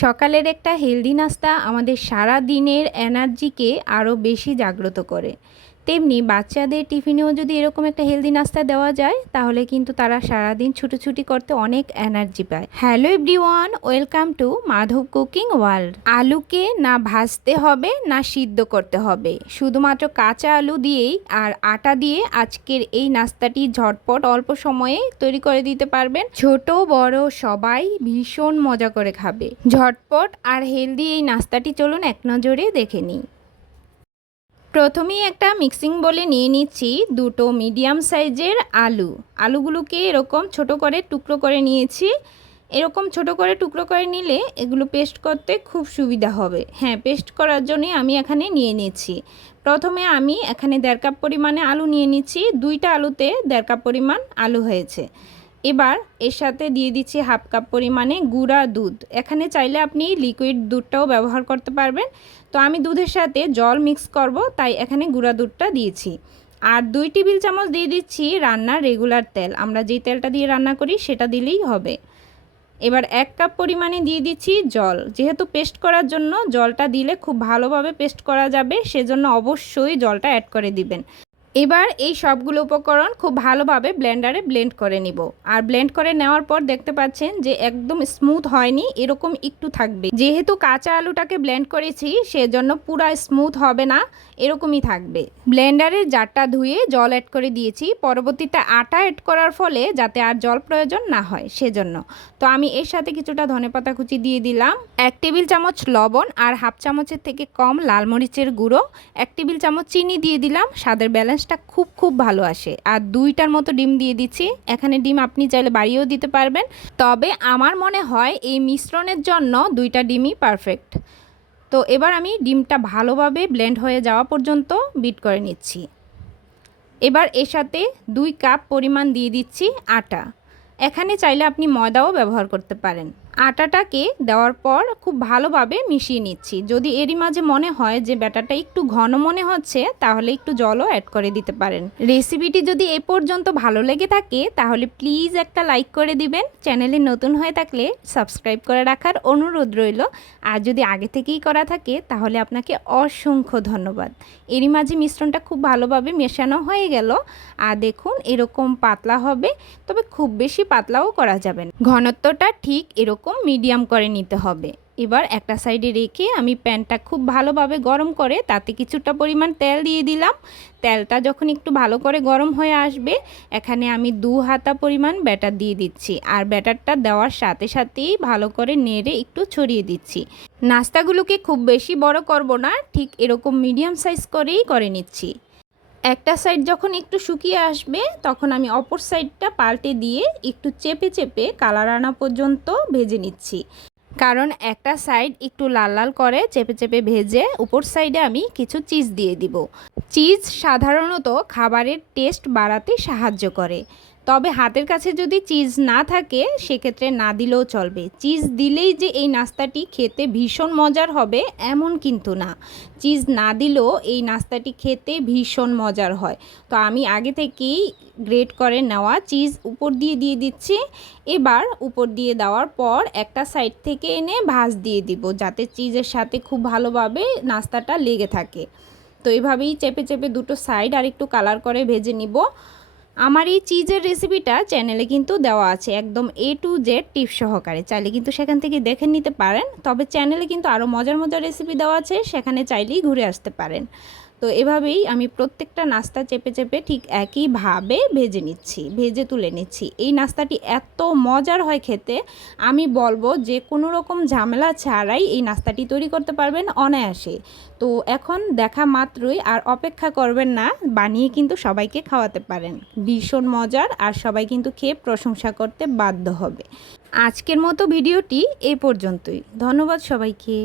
সকালের একটা হেলদি নাস্তা আমাদের সারা দিনের এনার্জিকে আরও বেশি জাগ্রত করে। তেমনি বাচ্চাদের টিফিনেও যদি এরকম একটা হেলদি নাস্তা দেওয়া যায় তাহলে কিন্তু তারা সারাদিন ছুটোছুটি করতে অনেক এনার্জি পায়। Hello everyone, welcome to Madhab cooking world. আলুকে না ভাজতে হবে না সিদ্ধ করতে হবে, শুধুমাত্র কাঁচা আলু দিয়েই আর আটা দিয়ে আজকের এই নাস্তাটি ঝটপট অল্প সময়ে তৈরি করে দিতে পারবেন। ছোট বড় সবাই ভীষণ মজা করে খাবে। ঝটপট আর হেলদি এই নাস্তাটি চলুন এক নজরে দেখে নিই। প্রথমেই একটা মিক্সিং বলে নিয়ে নিচ্ছি দুটো মিডিয়াম সাইজের আলুগুলোকে এরকম ছোট করে টুকরো করে নিয়েছি। এরকম ছোট করে টুকরো করে নিলে এগুলো পেস্ট করতে খুব সুবিধা হবে। হ্যাঁ, পেস্ট করার জন্যই আমি এখানে নিয়ে নিচ্ছি। প্রথমে আমি এখানে 1.5 কাপ পরিমাণে আলু নিয়ে নিচ্ছি। 2টা আলুতে 1.5 কাপ পরিমাণ আলু হয়েছে। এবার এর সাথে দিয়ে দিচ্ছি 1/2 কাপ পরিমাণে গুঁড়া দুধ। এখানে চাইলে আপনি লিকুইড দুধটাও ব্যবহার করতে পারবেন। তো আমি দুধের সাথে জল মিক্স করব, তাই এখানে গুঁড়া দুধটা দিয়েছি। আর 2 টেবিল চামচ দিয়ে দিচ্ছি রান্নার রেগুলার তেল। আমরা যেই তেলটা দিয়ে রান্না করি সেটা দিলেই হবে। এবার 1 কাপ পরিমাণে দিয়ে দিচ্ছি জল। যেহেতু পেস্ট করার জন্য জলটা দিলে খুব ভালোভাবে পেস্ট করা যাবে, সেজন্য অবশ্যই জলটা অ্যাড করে দিবেন। এবার এই সবগুলো উপকরণ খুব ভালোভাবে ব্লেন্ডারে ব্লেন্ড করে নিব। আর ব্লেন্ড করে নেওয়ার পর দেখতে পাচ্ছেন যে একদম স্মুথ হয়নি, এরকম একটু থাকবে। যেহেতু কাঁচা আলুটাকে ব্লেন্ড করেছি সেজন্য পুরো স্মুথ হবে না, এরকমই থাকবে। ব্লেন্ডারের জারটা ধুয়ে জল অ্যাড করে দিয়েছি, পরবর্তীতে আটা অ্যাড করার ফলে যাতে আর জল প্রয়োজন না হয় সেজন্য। তো আমি এর সাথে কিছুটা ধনেপাতা কুচি দিয়ে দিলাম, 1 টেবিল চামচ লবণ আর 1/2 চামচের থেকে কম লাল মরিচের গুঁড়ো, 1 টেবিল চামচ চিনি দিয়ে দিলাম। স্বাদের ব্যালেন্সটা খুব ভালো আসে। আর 2টার মতো ডিম দিয়ে দিচ্ছি। এখানে ডিম আপনি চাইলে বাড়িয়েও দিতে পারবেন, তবে আমার মনে হয় এই মিশ্রণের জন্য 2টা ডিমই পারফেক্ট। তো এবার আমি ডিমটা ভালোভাবে ব্লেন্ড হয়ে যাওয়া পর্যন্ত বিট করে নিচ্ছি। এবার এর সাথে 2 কাপ পরিমাণ দিয়ে দিচ্ছি আটা। এখানে চাইলে আপনি ময়দাও ব্যবহার করতে পারেন। আটাটাকে দেওয়ার পর খুব ভালোভাবে মিশিয়ে নিচ্ছি। যদি এরই মাঝে মনে হয় যে ব্যাটারটা একটু ঘন মনে হচ্ছে তাহলে একটু জলও অ্যাড করে দিতে পারেন। রেসিপিটি যদি এ পর্যন্ত ভালো লেগে থাকে তাহলে প্লিজ একটা লাইক করে দিবেন। চ্যানেলে নতুন হয়ে থাকলে সাবস্ক্রাইব করে রাখার অনুরোধ রইল। আর যদি আগে থেকেই করা থাকে তাহলে আপনাকে অসংখ্য ধন্যবাদ। এরই মাঝে মিশ্রণটা খুব ভালোভাবে মেশানো হয়ে গেল। আর দেখুন এরকম পাতলা হবে, তবে খুব বেশি পাতলাও করা যাবে না। ঘনত্বটা ঠিক এরকম মিডিয়াম করে নিতে হবে। এবার একটা সাইডে রেখে আমি প্যানটা খুব ভালোভাবে গরম করে তাতে কিছুটা পরিমাণ তেল দিয়ে দিলাম। তেলটা যখন একটু ভালো করে গরম হয়ে আসবে এখানে আমি 2 হাতা পরিমাণ ব্যাটার দিয়ে দিচ্ছি। আর ব্যাটারটা দেওয়ার সাথে সাথেই ভালো করে নেড়ে একটু ছড়িয়ে দিচ্ছি। নাস্তাগুলোকে খুব বেশি বড় করব না, ঠিক এরকম মিডিয়াম সাইজ করেই করে নিচ্ছি। একটা সাইড যখন একটু শুকিয়ে আসবে তখন আমি অপর সাইডটা পাল্টে দিয়ে একটু চেপে চেপে কালার আনা পর্যন্ত ভেজে নিচ্ছি। কারণ একটা সাইড একটু লাল লাল করে চেপে চেপে ভেজে উপর সাইডে আমি কিছু চিজ দিয়ে দিব। চিজ সাধারণত খাবারের টেস্ট বাড়াতে সাহায্য করে, তবে হাতের কাছে যদি চিজ না থাকে সেক্ষেত্রে না দিলেও চলবে। চিজ দিলেই যে এই নাস্তাটি খেতে ভীষণ মজার হবে এমন কিন্তু না। চিজ না দিলেও এই নাস্তাটি খেতে ভীষণ মজার হয়। তো আমি আগে থেকেই গ্রেট করে নেওয়া চিজ উপর দিয়ে দিচ্ছি। এবার উপর দিয়ে দেওয়ার পর একটা সাইড থেকে এনে ভাঁজ দিয়ে দিব যাতে চিজের সাথে খুব ভালোভাবে নাস্তাটা লেগে থাকে। তো এইভাবেই চেপে চেপে দুটো সাইড আর একটু কালার করে ভেজে নিব। আমার এই চিজের রেসিপিটা চ্যানেলে কিন্তু দেওয়া আছে একদম A to Z টিপস সহকারে, চাইলে কিন্তু সেখান থেকে দেখে নিতে পারেন। তবে চ্যানেলে কিন্তু আরও মজার মজার রেসিপি দেওয়া আছে, সেখানে চাইলেই ঘুরে আসতে পারেন। তো এভাবেই আমি প্রত্যেকটা নাস্তা চেপে চেপে ঠিক একইভাবে ভেজে তুলে নিচ্ছি। এই নাস্তাটি এত মজার হয় খেতে, আমি বলবো যে কোনো রকম ঝামেলা ছাড়াই এই নাস্তাটি তৈরি করতে পারবেন অনায়াসে। তো এখন দেখা মাত্রই আর অপেক্ষা করবেন না, বানিয়ে কিন্তু সবাইকে খাওয়াতে পারেন। ভীষণ মজার, আর সবাই কিন্তু খেয়ে প্রশংসা করতে বাধ্য হবে। আজকের মতো ভিডিওটি এ পর্যন্তই। ধন্যবাদ সবাইকে।